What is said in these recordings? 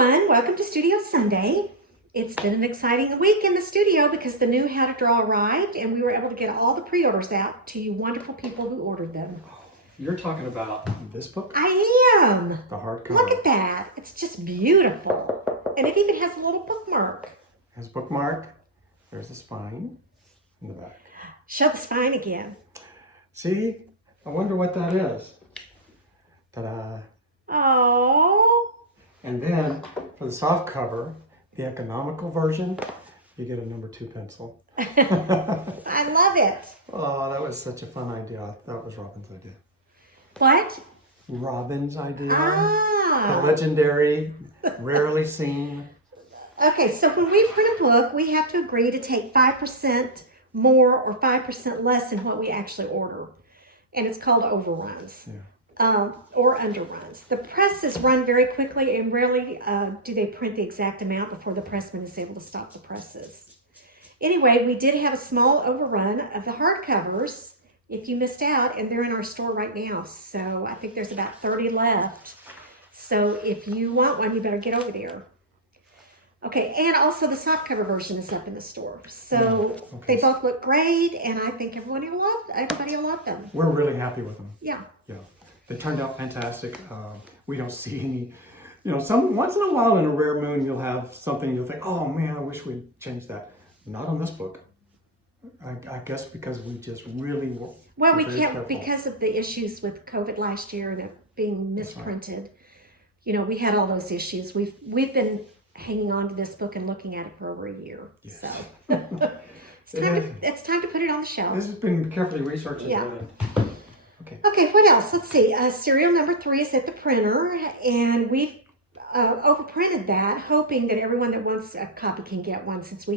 everyone, welcome to Studio Sunday. It's been an exciting week in the studio because the new How to Draw arrived and we were able to get all the pre-orders out to you wonderful people who ordered them. You're talking about this book? I am. The hardcover. Look at that. It's just beautiful. And it even has a little bookmark. It has a bookmark. There's the spine in the back. Show the spine again. See? I wonder what that is. Ta-da. Oh. And then for the soft cover, the economical version, you get a number 2 pencil. I love it. Oh, that was such a fun idea. That was Robyn's idea. What? Robyn's idea. Ah. The legendary, rarely seen. Okay, so when we print a book, we have to agree to take 5% more or 5% less than what we actually order. And it's called overruns. Yeah. Or underruns. The presses run very quickly and rarely do they print the exact amount before the pressman is able to stop the presses. Anyway, we did have a small overrun of the hardcovers if you missed out, and they're in our store right now. So I think there's about 30 left. So if you want one, you better get over there. Okay, and also the softcover version is up in the store. So okay. They both look great, and I think everybody will love them. We're really happy with them. Yeah. Yeah. They turned out fantastic. We don't see any, once in a while in a rare moon, you'll have something you'll think, oh man, I wish we'd changed that. Not on this book. I guess because we just really were. Well, we can't, because of the issues with COVID last year and it being misprinted. Right. We had all those issues. We've been hanging on to this book and looking at it for over a year. Yes. So it's time to put it on the shelf. This has been carefully researched. Yeah. Okay, what else? Let's see. Serial number 3 is at the printer, and we've overprinted that, hoping that everyone that wants a copy can get one. Since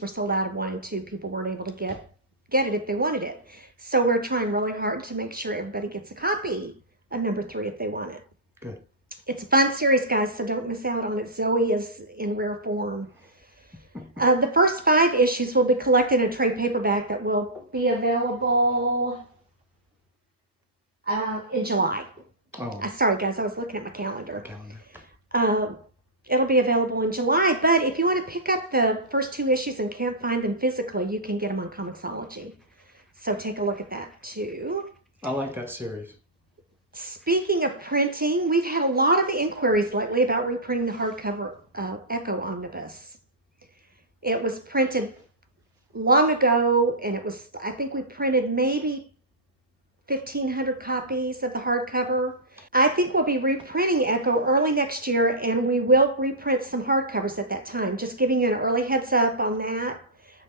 we're sold out of 1 and 2, people weren't able to get it if they wanted it. So we're trying really hard to make sure everybody gets a copy of number 3 if they want it. Good. It's a fun series, guys, so don't miss out on it. Zoe is in rare form. The first 5 issues will be collected in a trade paperback that will be available in July. Oh. Sorry, guys, I was looking at my calendar. It'll be available in July, but if you want to pick up the first 2 issues and can't find them physically, you can get them on Comixology. So take a look at that too. I like that series. Speaking of printing, we've had a lot of inquiries lately about reprinting the hardcover Echo Omnibus. It was printed long ago, and I think we printed maybe 1,500 copies of the hardcover. I think we'll be reprinting Echo early next year, and we will reprint some hardcovers at that time. Just giving you an early heads up on that.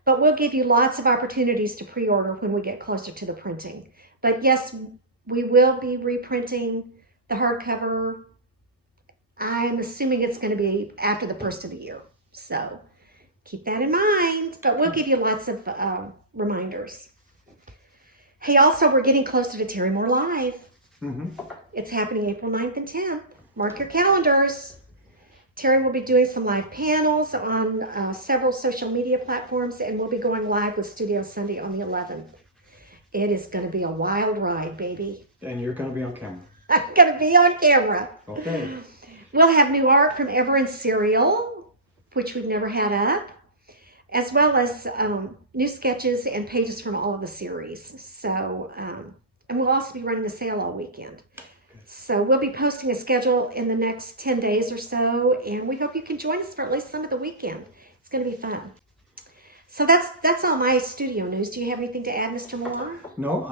But we'll give you lots of opportunities to pre-order when we get closer to the printing. But yes, we will be reprinting the hardcover. I'm assuming it's going to be after the first of the year. So keep that in mind, but we'll give you lots of reminders. Hey, also, we're getting closer to Terry Moore Live. Mm-hmm. It's happening April 9th and 10th. Mark your calendars. Terry will be doing some live panels on several social media platforms, and we'll be going live with Studio Sunday on the 11th. It is going to be a wild ride, baby. And you're going to be on camera. I'm going to be on camera. Okay. We'll have new art from Ever and Serial, which we've never had up, as well as new sketches and pages from all of the series. So, and we'll also be running the sale all weekend. So we'll be posting a schedule in the next 10 days or so, and we hope you can join us for at least some of the weekend. It's going to be fun. So that's all my studio news. Do you have anything to add, Mr. Moore? No,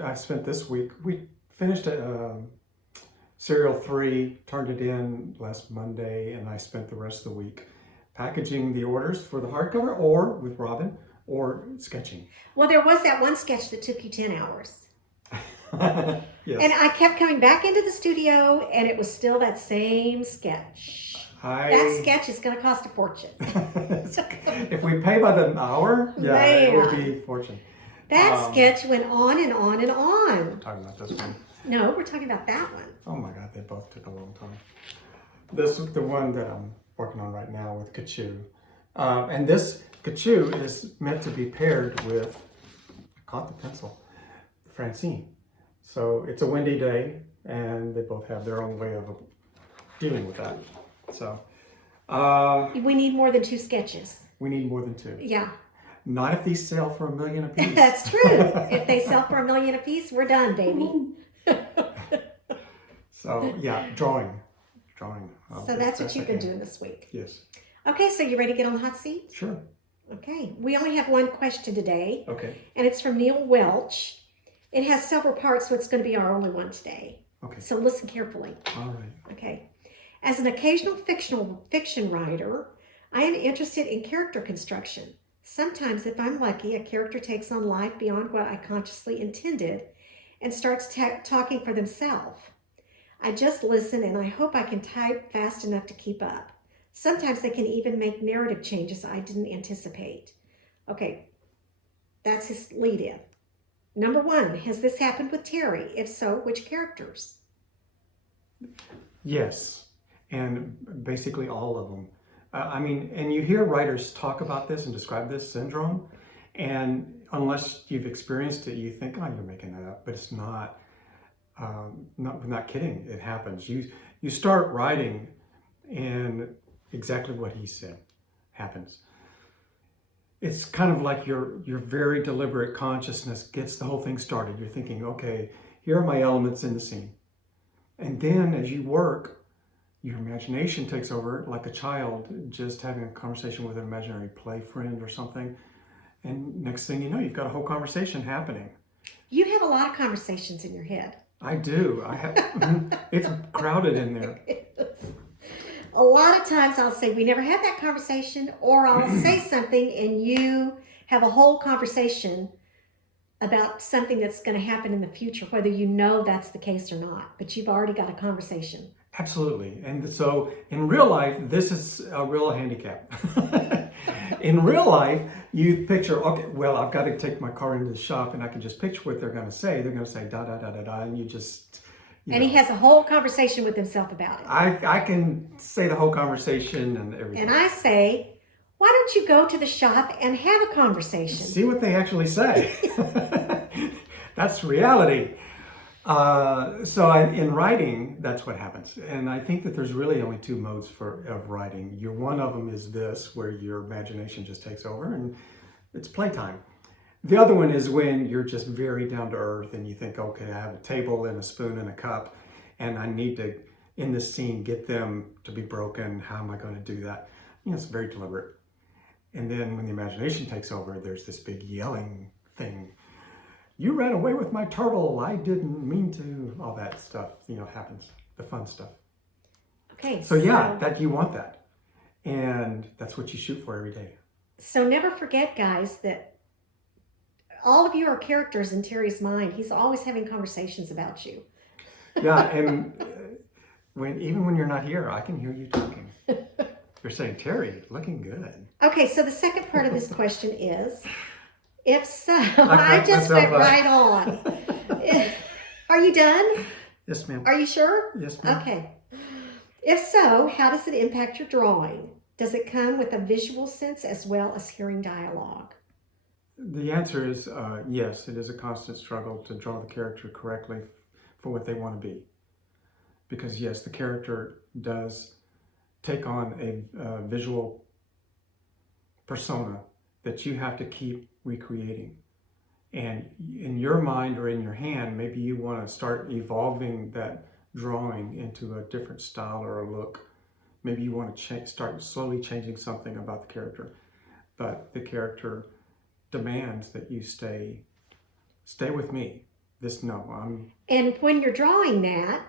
I spent this week, we finished Serial 3, turned it in last Monday, and I spent the rest of the week packaging the orders for the hardcover, or with Robyn, or sketching. Well, there was that one sketch that took you 10 hours. Yes. And I kept coming back into the studio, and it was still that same sketch. That sketch is going to cost a fortune. If we pay by the hour, yeah, it would be a fortune. That sketch went on and on and on. We're talking about this one. No, we're talking about that one. Oh my God, they both took a long time. This is the one that I'm working on right now with Katchoo. And this Katchoo is meant to be paired with, I caught the pencil, Francine. So it's a windy day, and they both have their own way of dealing with that. So We need more than 2 sketches. we need more than 2. Yeah. Not if these sell for $1 million a piece. That's true. If they sell for $1 million a piece, we're done, baby. So yeah, drawing. So that's what you've been doing this week. Yes. Okay, so you ready to get on the hot seat? Sure. Okay, we only have one question today, Okay. and it's from Neil Welch. It has several parts, so it's going to be our only one today. Okay. So listen carefully. All right. Okay. As an occasional fiction writer, I am interested in character construction. Sometimes, if I'm lucky, a character takes on life beyond what I consciously intended and starts talking for themselves. I just listen, and I hope I can type fast enough to keep up. Sometimes they can even make narrative changes I didn't anticipate. Okay, that's his lead-in. Number 1, has this happened with Terry? If so, which characters? Yes, and basically all of them. I mean, and you hear writers talk about this and describe this syndrome, and unless you've experienced it, you think, oh, you're making that up, but it's not. Not kidding. It happens. You start writing, and exactly what he said happens. It's kind of like your very deliberate consciousness gets the whole thing started. You're thinking, okay, here are my elements in the scene, and then as you work, your imagination takes over, like a child just having a conversation with an imaginary play friend or something, and next thing you know, you've got a whole conversation happening. You have a lot of conversations in your head. I do. I have. It's crowded in there. A lot of times I'll say, we never had that conversation, or I'll say something and you have a whole conversation about something that's going to happen in the future, whether you know that's the case or not, but you've already got a conversation. Absolutely. And so in real life, this is a real handicap. In real life, you picture, okay, well, I've got to take my car into the shop and I can just picture what they're going to say. They're going to say da, da, da, da, da, and you just, and he has a whole conversation with himself about it. I can say the whole conversation and everything. And I say, why don't you go to the shop and have a conversation? See what they actually say. That's reality. In writing, that's what happens. And I think that there's really only 2 modes of writing. One of them is this, where your imagination just takes over and it's playtime. The other one is when you're just very down to earth and you think, okay, I have a table and a spoon and a cup and I need to, in this scene, get them to be broken. How am I going to do that? It's very deliberate. And then when the imagination takes over, there's this big yelling thing. You ran away with my turtle. I didn't mean to. All that stuff, happens. The fun stuff. Okay. So yeah, that you want that. And that's what you shoot for every day. So never forget, guys, that all of you are characters in Terry's mind. He's always having conversations about you. Yeah, and even when you're not here, I can hear you talking. You're saying, Terry, looking good. Okay, so the second part of this question is, if so, I just went right on. Are you done? Yes, ma'am. Are you sure? Yes, ma'am. Okay. If so, how does it impact your drawing? Does it come with a visual sense as well as hearing dialogue? The answer is yes. It is a constant struggle to draw the character correctly for what they want to be. Because yes, the character does take on a visual persona that you have to keep recreating. And in your mind or in your hand, maybe you want to start evolving that drawing into a different style or a look. Maybe you want to start slowly changing something about the character. But the character demands that you stay with me. And when you're drawing that,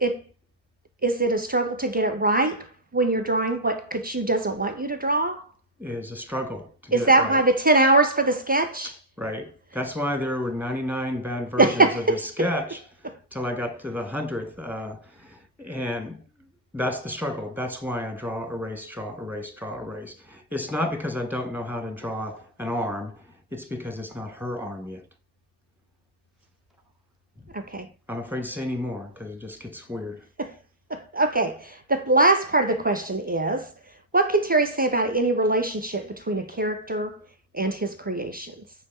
is it a struggle to get it right when you're drawing what Katchoo doesn't want you to draw? It is a struggle. Is that why the 10 hours for the sketch? Right. That's why there were 99 bad versions of this sketch till I got to the 100th. And that's the struggle. That's why I draw, erase, draw, erase, draw, erase. It's not because I don't know how to draw an arm. It's because it's not her arm yet. Okay. I'm afraid to say any more because it just gets weird. Okay. The last part of the question is, what can Terry say about any relationship between a character and his creations?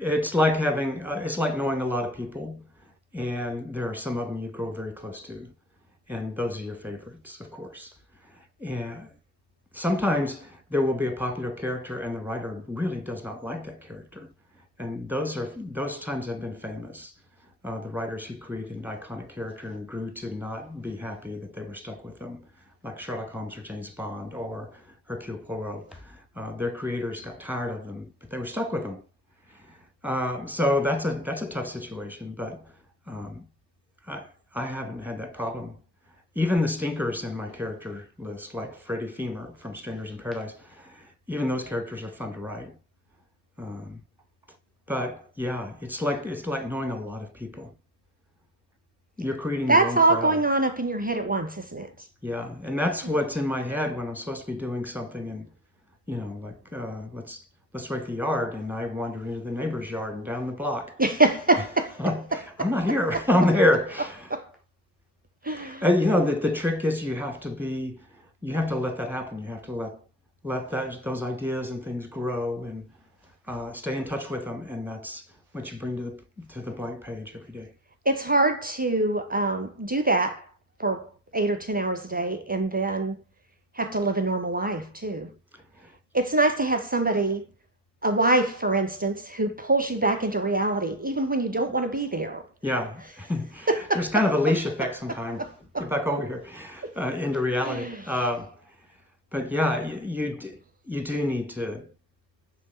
It's like it's like knowing a lot of people, and there are some of them you grow very close to. and those are your favorites, of course. And sometimes there will be a popular character and the writer really does not like that character. And those times have been famous. The writers who created an iconic character and grew to not be happy that they were stuck with them, like Sherlock Holmes or James Bond or Hercule Poirot. Their creators got tired of them, but they were stuck with them. So that's a tough situation, but I haven't had that problem. Even the stinkers in my character list, like Freddie Femur from Strangers in Paradise, even those characters are fun to write. But yeah, it's like knowing a lot of people. You're creating your That's own all crowd. going on up in your head at once, isn't it? Yeah, and that's what's in my head when I'm supposed to be doing something, and like let's rake the yard, and I wander into the neighbor's yard and down the block. I'm not here. I'm there. And the trick is you have to let that happen. You have to let those ideas and things grow and stay in touch with them, and that's what you bring to the blank page every day. It's hard to do that for 8 or 10 hours a day and then have to live a normal life too. It's nice to have somebody, a wife, for instance, who pulls you back into reality, even when you don't want to be there. Yeah, there's kind of a leash effect sometimes. Get back over here into reality. But yeah, you do need to.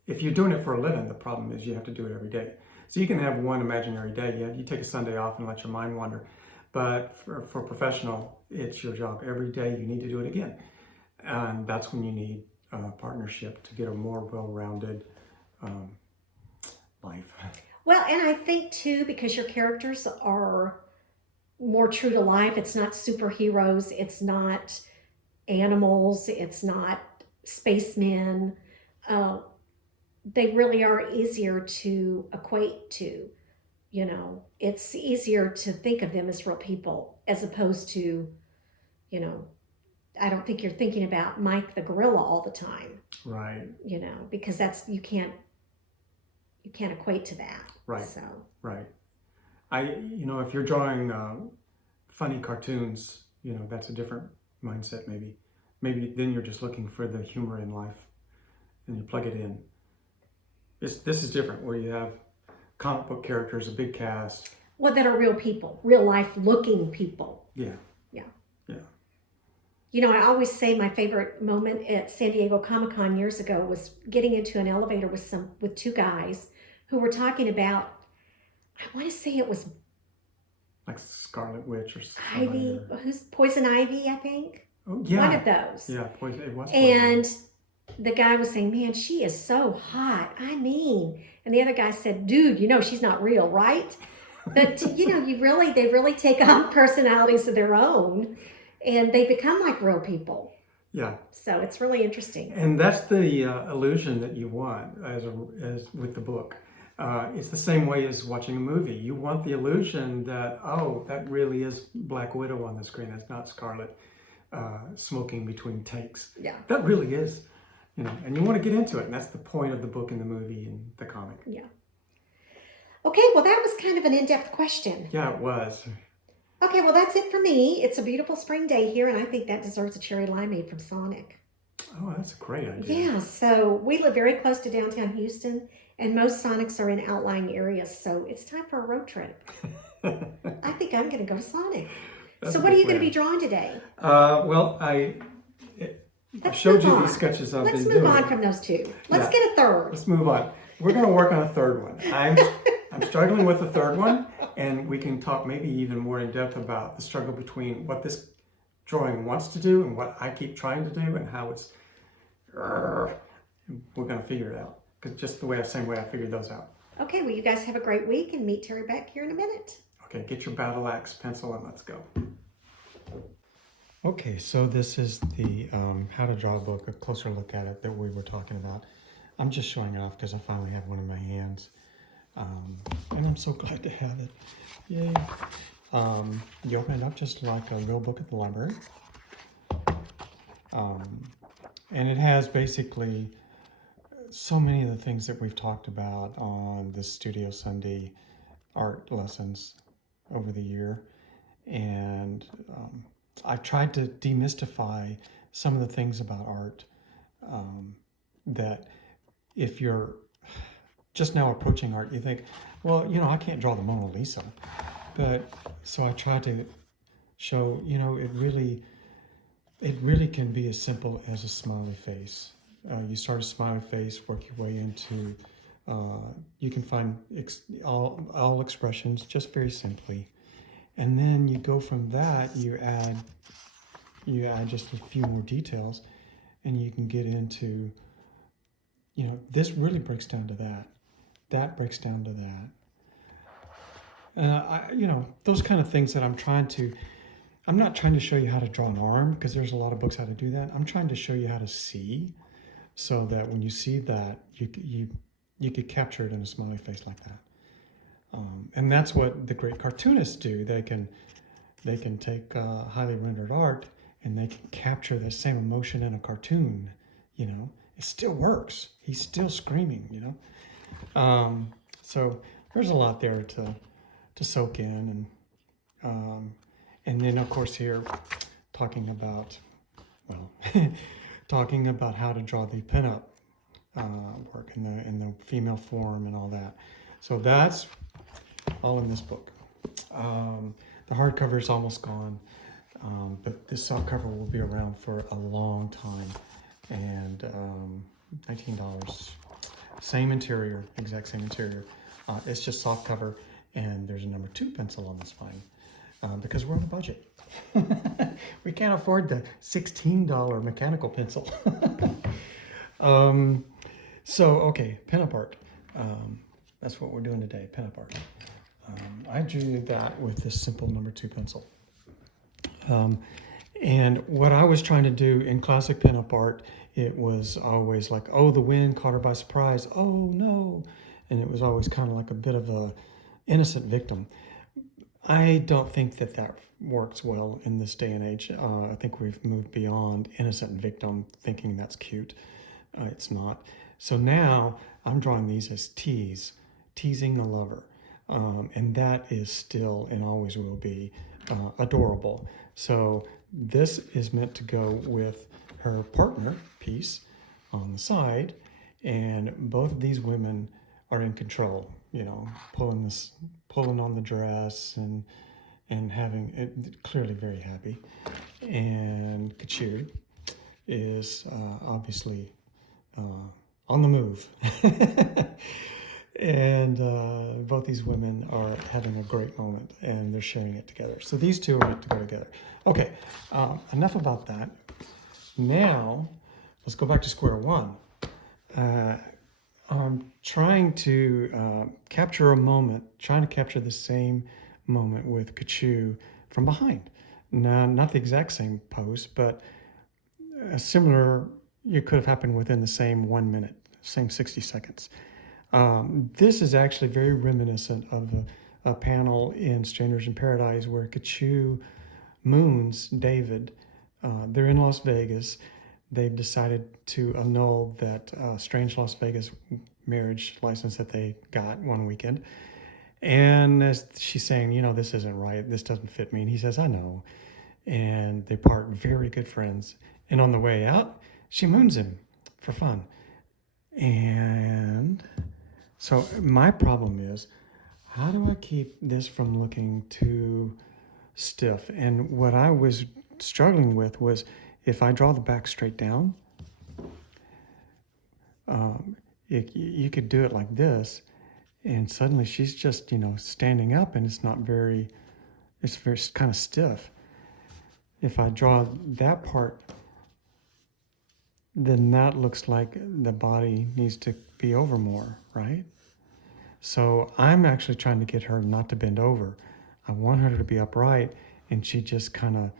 If you're doing it for a living, the problem is you have to do it every day. So you can have one imaginary day. You take a Sunday off and let your mind wander. But for professional, it's your job. Every day you need to do it again. And that's when you need partnership to get a more well-rounded life. Well, and I think too, because your characters are more true to life, it's not superheroes, it's not animals, it's not spacemen. They really are easier to equate to. It's easier to think of them as real people as opposed to, I don't think you're thinking about Mike the gorilla all the time. Right. Because you can't equate to that. Right. So. Right. If you're drawing funny cartoons, that's a different mindset maybe. Maybe then you're just looking for the humor in life and you plug it in. This is different, where you have comic book characters, a big cast. Well, that are real people, real life looking people. Yeah. Yeah. Yeah. I always say my favorite moment at San Diego Comic-Con years ago was getting into an elevator with two guys who were talking about, I want to say it was like Scarlet Witch or something. Ivy, who's Poison Ivy, I think. Oh, yeah. One of those. Yeah, it was. And the guy was saying, man, she is so hot. And the other guy said, dude, she's not real, right? But, they really take on personalities of their own and they become like real people. Yeah. So it's really interesting. And that's the illusion that you want as with the book. It's the same way as watching a movie. You want the illusion that, that really is Black Widow on the screen. It's not Scarlet smoking between takes. Yeah. That really is. And you want to get into it, and that's the point of the book and the movie and the comic. Yeah. Okay, well, that was kind of an in-depth question. Yeah, it was. Okay, well, that's it for me. It's a beautiful spring day here, and I think that deserves a cherry limeade from Sonic. Oh, that's a great idea. Yeah, so we live very close to downtown Houston, and most Sonics are in outlying areas, so it's time for a road trip. I think I'm going to go to Sonic. So what are you going to be drawing today? Well, I showed you these sketches I've been doing. Let's move on from those two. Let's get a third. Let's move on. We're going to work on a third one. I'm struggling with the third one, and we can talk maybe even more in depth about the struggle between what this drawing wants to do and what I keep trying to do and how it's... We're going to figure it out. Because just the same way I figured those out. Okay, well, you guys have a great week, and meet Terry back here in a minute. Okay, get your battle axe, pencil, and let's go. Okay, so this is the How to Draw book, a closer look at it that we were talking about. I'm just showing it off because I finally have one in my hands. And I'm so glad to have it. Yay. You open it up just like a real book at the library. And it has basically so many of the things that we've talked about on the Studio Sunday art lessons over the year. And I tried to demystify some of the things about art that if you're just now approaching art, you think, well, I can't draw the Mona Lisa. But so I tried to show, it really can be as simple as a smiley face. You start a smiley face, work your way into, you can find all expressions just very simply. And then you go from that, you add just a few more details, and you can get into, this really breaks down to that. That breaks down to that. Those kind of things that I'm not trying to show you how to draw an arm, because there's a lot of books how to do that. I'm trying to show you how to see, so that when you see that, you could capture it in a smiley face like that. And that's what the great cartoonists do. They can take highly rendered art, and they can capture the same emotion in a cartoon. It still works. He's still screaming. So there's a lot there to soak in, and then of course here talking about talking about how to draw the pinup work in the female form and all that. So that's all in this book. The hardcover is almost gone, but this softcover will be around for a long time, and $19. Same interior, exact same interior. It's just softcover, and there's a number 2 pencil on the spine, because we're on a budget. We can't afford the $16 mechanical pencil. So, okay, pinup art. That's what we're doing today, pinup art. I drew that with this simple number 2 pencil. And what I was trying to do in classic pinup art, it was always like, oh, the wind caught her by surprise. Oh, no. And it was always kind of like a bit of a innocent victim. I don't think that works well in this day and age. I think we've moved beyond innocent victim, thinking that's cute. It's not. So now I'm drawing these as teasing the lover. And that is still and always will be adorable. So this is meant to go with her partner piece on the side, and both of these women are in control, pulling on the dress and having it, clearly very happy. And Katchoo is obviously on the move. And both these women are having a great moment, and they're sharing it together. So these two are meant to go together. Okay, enough about that. Now, let's go back to square one. I'm trying to capture a moment, trying to capture the same moment with Katchoo from behind. Now, not the exact same pose, but a similar, it could have happened within the same 1 minute, same 60 seconds. This is actually very reminiscent of a panel in Strangers in Paradise where Katchoo moons David. They're in Las Vegas. They've decided to annul that strange Las Vegas marriage license that they got one weekend. And as she's saying, this isn't right. This doesn't fit me. And he says, I know. And they part very good friends. And on the way out, she moons him for fun. And so my problem is, how do I keep this from looking too stiff? And what I was struggling with was, if I draw the back straight down, you could do it like this, and suddenly she's just, standing up, and it's very kind of stiff. If I draw that part, then that looks like the body needs to be over more, right? So I'm actually trying to get her not to bend over. I want her to be upright, and she just kind of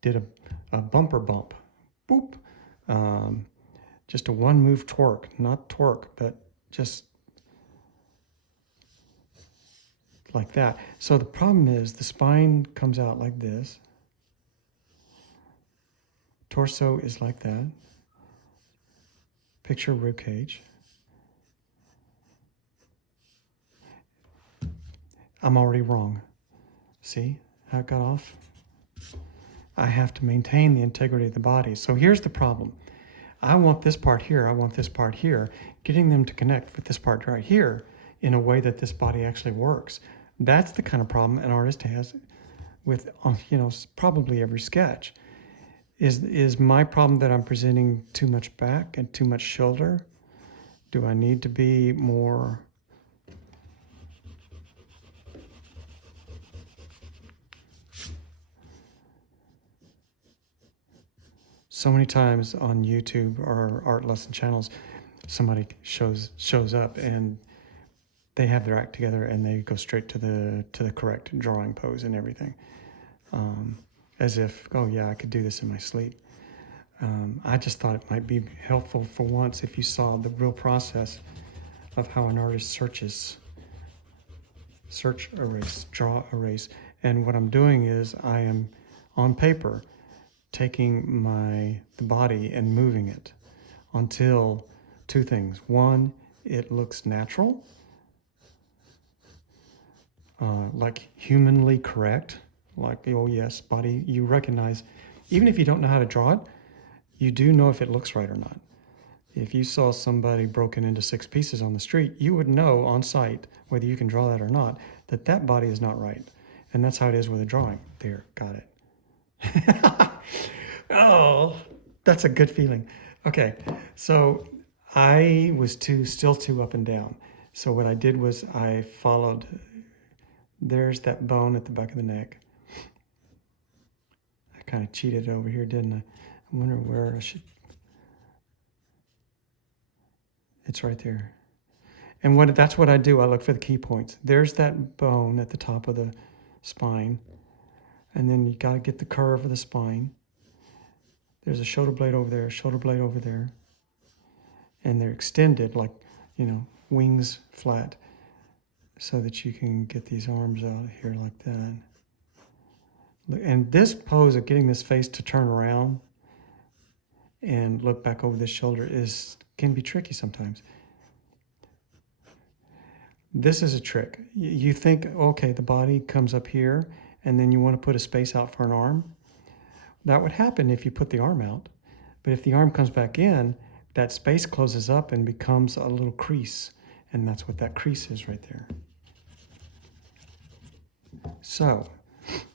did a bumper bump. Boop. Just a one move twerk, not twerk, but just like that. So the problem is the spine comes out like this. Torso is like that. Picture rib cage. I'm already wrong. See how it got off? I have to maintain the integrity of the body. So here's the problem. I want this part here, I want this part here, getting them to connect with this part right here in a way that this body actually works. That's the kind of problem an artist has with, probably every sketch. Is my problem that I'm presenting too much back and too much shoulder? Do I need to be more? So many times on YouTube or art lesson channels, somebody shows up and they have their act together and they go straight to the correct drawing pose and everything, as if, oh yeah, I could do this in my sleep. I just thought it might be helpful for once if you saw the real process of how an artist search, erase, draw, erase. And what I'm doing is I am on paper taking the body and moving it until two things. One, it looks natural, like humanly correct, like, oh yes, body, you recognize, even if you don't know how to draw it, you do know if it looks right or not. If you saw somebody broken into 6 pieces on the street, you would know on sight, whether you can draw that or not, that body is not right. And that's how it is with a drawing. There, got it. Oh, that's a good feeling. Okay, so I was still too up and down. So what I did was I followed, there's that bone at the back of the neck. I kind of cheated over here, didn't I? I wonder where I should, it's right there. And that's what I do. I look for the key points. There's that bone at the top of the spine. And then you got to get the curve of the spine. There's a shoulder blade over there, shoulder blade over there. And they're extended like, wings flat, so that you can get these arms out here like that. And this pose of getting this face to turn around and look back over this shoulder can be tricky sometimes. This is a trick. You think, okay, the body comes up here, and then you want to put a space out for an arm. That would happen if you put the arm out. But if the arm comes back in, that space closes up and becomes a little crease. And that's what that crease is right there. So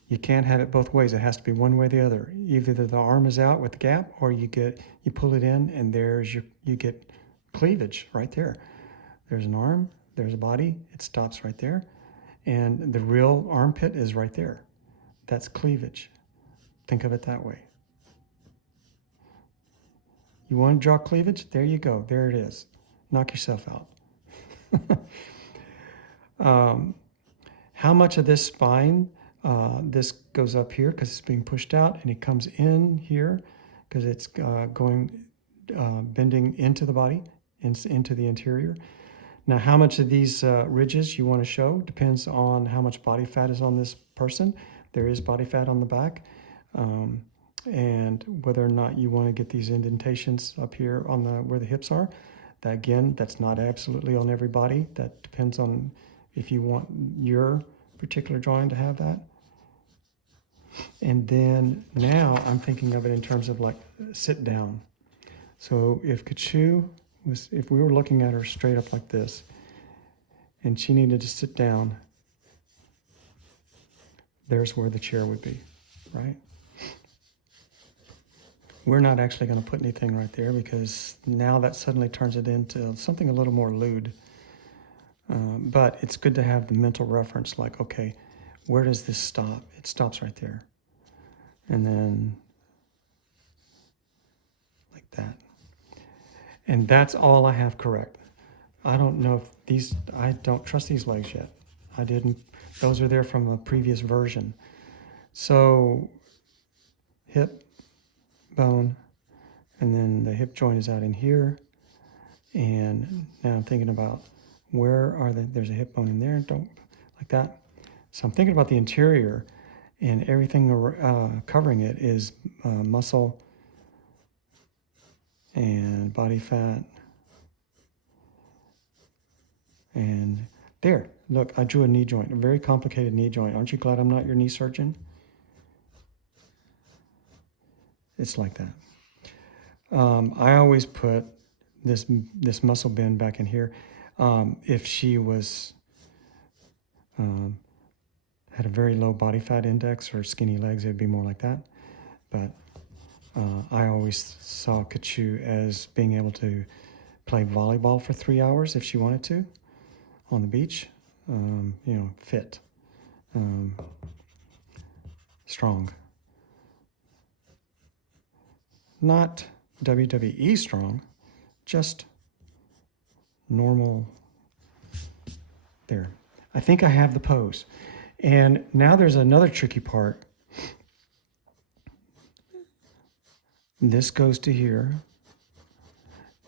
you can't have it both ways. It has to be one way or the other. Either the arm is out with the gap, or you pull it in, and you get cleavage right there. There's an arm, there's a body, it stops right there. And the real armpit is right there. That's cleavage. Think of it that way. You want to draw cleavage? There you go. There it is. Knock yourself out. How much of this spine, this goes up here because it's being pushed out, and it comes in here because it's bending into the body, into the interior. Now, how much of these ridges you want to show depends on how much body fat is on this person. There is body fat on the back. And whether or not you want to get these indentations up here on where the hips are. That, again, that's not absolutely on every body. That depends on if you want your particular drawing to have that. And then now I'm thinking of it in terms of like sit down. So if Katchoo if we were looking at her straight up like this, and she needed to sit down, there's where the chair would be, right? We're not actually going to put anything right there because now that suddenly turns it into something a little more lewd. But it's good to have the mental reference like, okay, where does this stop? It stops right there. And then like that. And that's all I have correct. I don't know if I don't trust these legs yet. I didn't, those are there from a previous version. So hip, bone, and then the hip joint is out in here. And now I'm thinking about there's a hip bone in there, like that. So I'm thinking about the interior, and everything covering it is muscle and body fat. And there, look, I drew a knee joint, a very complicated knee joint. Aren't you glad I'm not your knee surgeon? it's like that. I always put this muscle bend back in here. If she was had a very low body fat index or skinny legs, it'd be more like that. But I always saw Katchoo as being able to play volleyball for 3 hours if she wanted to on the beach. You know, fit, strong. Not WWE strong, just normal. There. I think I have the pose. And now there's another tricky part. This goes to here.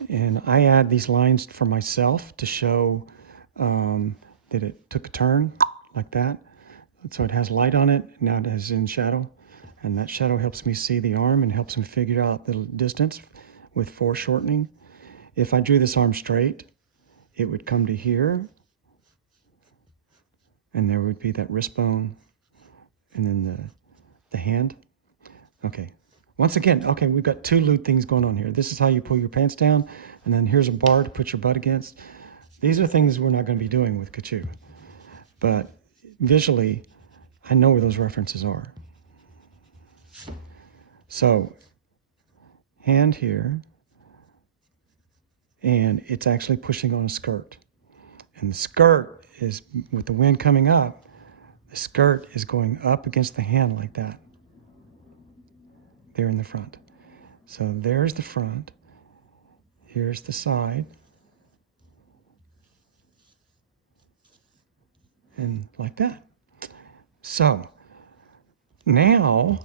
And I add these lines for myself to show that it took a turn like that. So it has light on it, now it has in shadow. And that shadow helps me see the arm and helps me figure out the distance with foreshortening. If I drew this arm straight, it would come to here. And there would be that wrist bone and then the hand. Okay, once again, okay, we've got two lewd things going on here. This is how you pull your pants down, and then here's a bar to put your butt against. These are things we're not going to be doing with Katchoo. But visually, I know where those references are. So, hand here, and it's actually pushing on a skirt. And the skirt is, with the wind coming up, the skirt is going up against the hand like that. There in the front. So there's the front. Here's the side. And like that. So now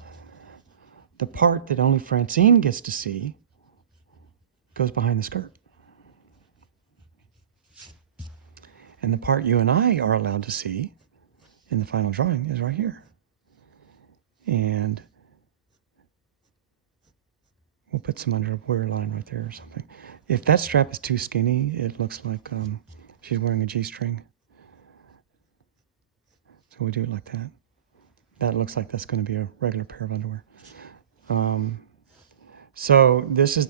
the part that only Francine gets to see goes behind the skirt. And the part you and I are allowed to see in the final drawing is right here. And we'll put some underwear line right there or something. If that strap is too skinny, it looks like she's wearing a G-string. So we do it like that. That looks like that's going to be a regular pair of underwear. So this is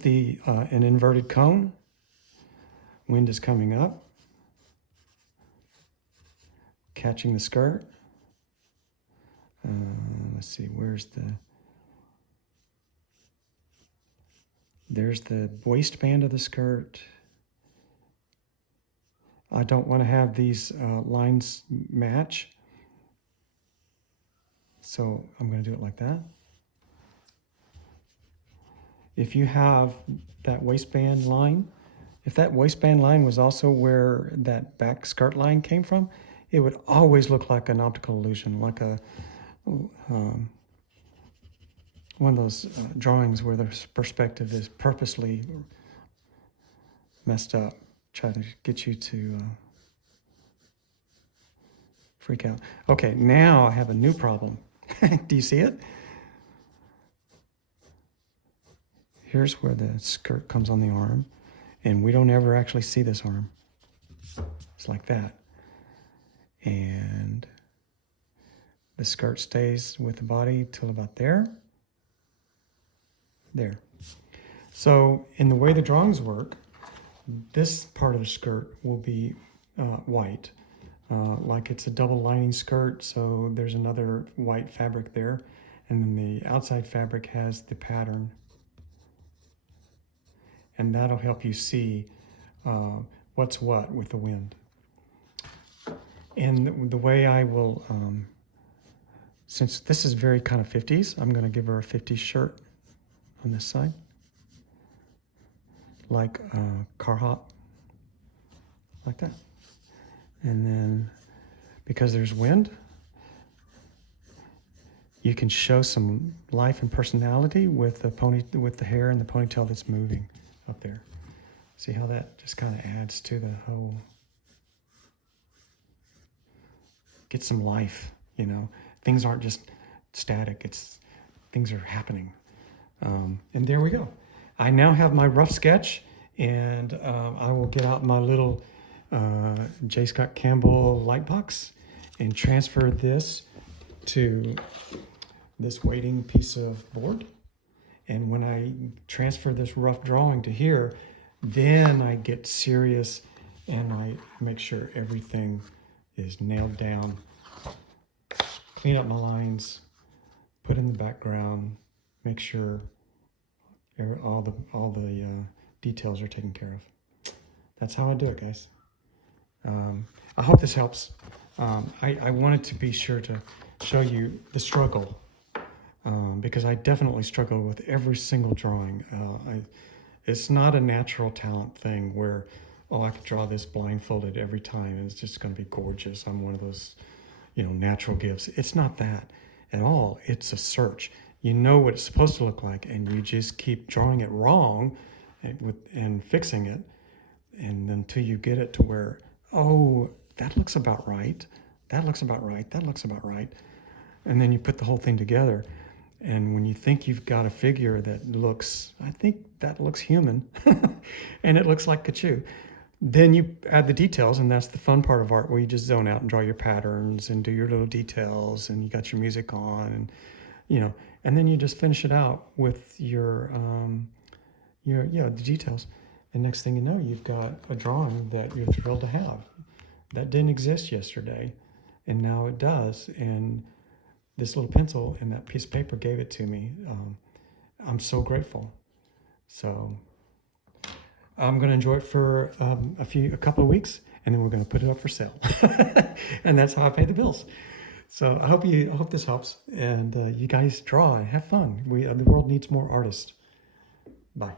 an inverted cone. Wind is coming up, catching the skirt. Let's see, there's the waistband of the skirt. I don't want to have these lines match. So I'm going to do it like that. If you have that waistband line, if that waistband line was also where that back skirt line came from, it would always look like an optical illusion, like one of those drawings where the perspective is purposely messed up, try to get you to freak out. Okay, now I have a new problem. Do you see it? Here's where the skirt comes on the arm, and we don't ever actually see this arm. It's like that. And the skirt stays with the body till about there. There. So in the way the drawings work, this part of the skirt will be white, like it's a double lining skirt, so there's another white fabric there, and then the outside fabric has the pattern, and that'll help you see what's what with the wind. And the way I will, since this is very kind of 50s, I'm going to give her a 50s shirt on this side, like car hop, like that. And then because there's wind, you can show some life and personality with the hair and the ponytail that's moving up there. See how that just kind of adds to the whole, get some life, you know. Things aren't just static, things are happening. And there we go. I now have my rough sketch, and I will get out my little J. Scott Campbell light box and transfer this to this waiting piece of board. And when I transfer this rough drawing to here, then I get serious and I make sure everything is nailed down. Clean up my lines, put in the background, make sure all the details are taken care of. That's how I do it, guys. I hope this helps. I wanted to be sure to show you the struggle because I definitely struggle with every single drawing. It's not a natural talent thing where, oh, I could draw this blindfolded every time and it's just going to be gorgeous. I'm one of those, natural gifts. It's not that at all. It's a search. You know what it's supposed to look like, and you just keep drawing it wrong and fixing it, and until you get it to where, oh, that looks about right. That looks about right. That looks about right. And then you put the whole thing together. And when you think you've got a figure that looks, I think that looks human, and it looks like Katchoo, then you add the details, and that's the fun part of art where you just zone out and draw your patterns and do your little details, and you got your music on, and then you just finish it out with your the details. And next thing you know, you've got a drawing that you're thrilled to have. That didn't exist yesterday, and now it does. And this little pencil and that piece of paper gave it to me. I'm so grateful. So I'm going to enjoy it for a couple of weeks, and then we're going to put it up for sale. And that's how I pay the bills. So I hope this helps, and you guys draw and have fun. The world needs more artists. Bye.